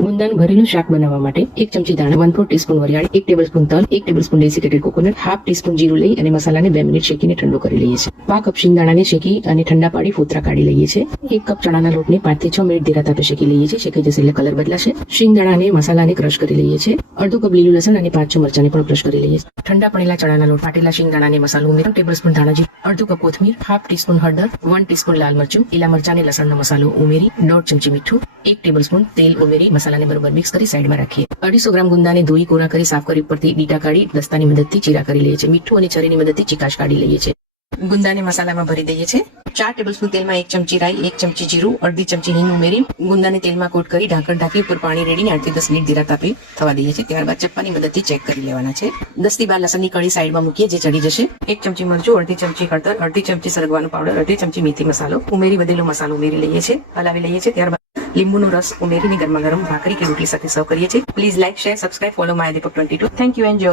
ગુંદાનું ઘરેલું શાક બનાવવા માટે 1 ચમચી ધાણા, 1/4 ટીસ્પૂન વરિયાળી, 1 ટેબલસ્પૂન તલ, 1 tablespoon desiccated coconut, half teaspoon જીરું લઈ અને મસાલાને 2 મિનિટ શેકીને ઠંડો કરી લઈએ છીએ. 1 કપ શિંગદાણાને શેકી અને ઠંડા પાડી ફોતરા કાઢી લઈએ છીએ. 1 કપ ચણાના લોટને 5 થી 6 મિનિટ ધીરા તાપે શેકી લઈએ છીએ. શેકાઈ જશે એટલે કલર બદલાશે. શિંગદાણાને મસાલાને ક્રશ કરી લઈએ છીએ. અડધો કપ લીલું લસણ અને 5-6 મરચાંને પણ ક્રશ કરી લઈએ છીએ. ઠંડા પડેલા ચણાના લોટ, પાટેલા શિંગદાણાને મસાલો ઉમેરી 1 ટેબલસ્પૂન ધાણા જીરું, અડધો કપ કોથમીર, હાફ ટીસ્પૂન હળદર, 1 ટીસ્પૂન લાલ મરચું, લીલા મરચાં અને લસણનો મસાલો ઉમેરી 1/2 ચમચી મીઠું, 1 ટેબલસ્પૂન તેલ ઉમેરી મસાલાને બરોબર મિક્સ કરી સાઈડમાં રાખીએ. 250 ગ્રામ ગુંદાને ધોઈ કોરા કરી સાફ કરી ઉપરથી ડીટા કાઢી દસ્તાની મદદથી ચીરા કરી લઈએ છીએ. મીઠું અને છરીની મદદથી ચીકાશ કાઢી લઈએ છીએ. ગુંદાને મસાલામાં ભરી દઈએ છીએ. 4 ટેબલસ્પૂન તેલમાં 1 ચમચી રાઈ, 1 ચમચી જીરું, અડધી ચમચી હિંગ ઉમેરી ગુંદાને તેલમાં કોટ કરી ઢાંકણ ઢાંકી ઉપર પાણી રેડીને 8 થી 10 મિનિટ ધીરા તાપે થવા દઈએ છીએ. ત્યારબાદ ચપ્પાની મદદથી ચેક કરી લેવાના છે. 10 થી 12 લસણની કળી સાઈડમાં મૂકીએ જે ચડી જશે. 1 ચમચી મરચું, અડધી ચમચી હળદર, અડધી ચમચી સરગવાનો પાવડર, અડધી ચમચી મેથી મસાલો ઉમેરી વધેલો મસાલો ઉમેરી લઈએ છીએ. હલાવી લઈએ છીએ. ત્યારબાદ લીંબુનો રસ ઉમેરીને ગરમા ગરમ ભાખરી કે રોટલી સાથે સર્વ કરીએ છીએ. Please like, share, subscribe, follow my Deepak 22. Thank you. Enjoy.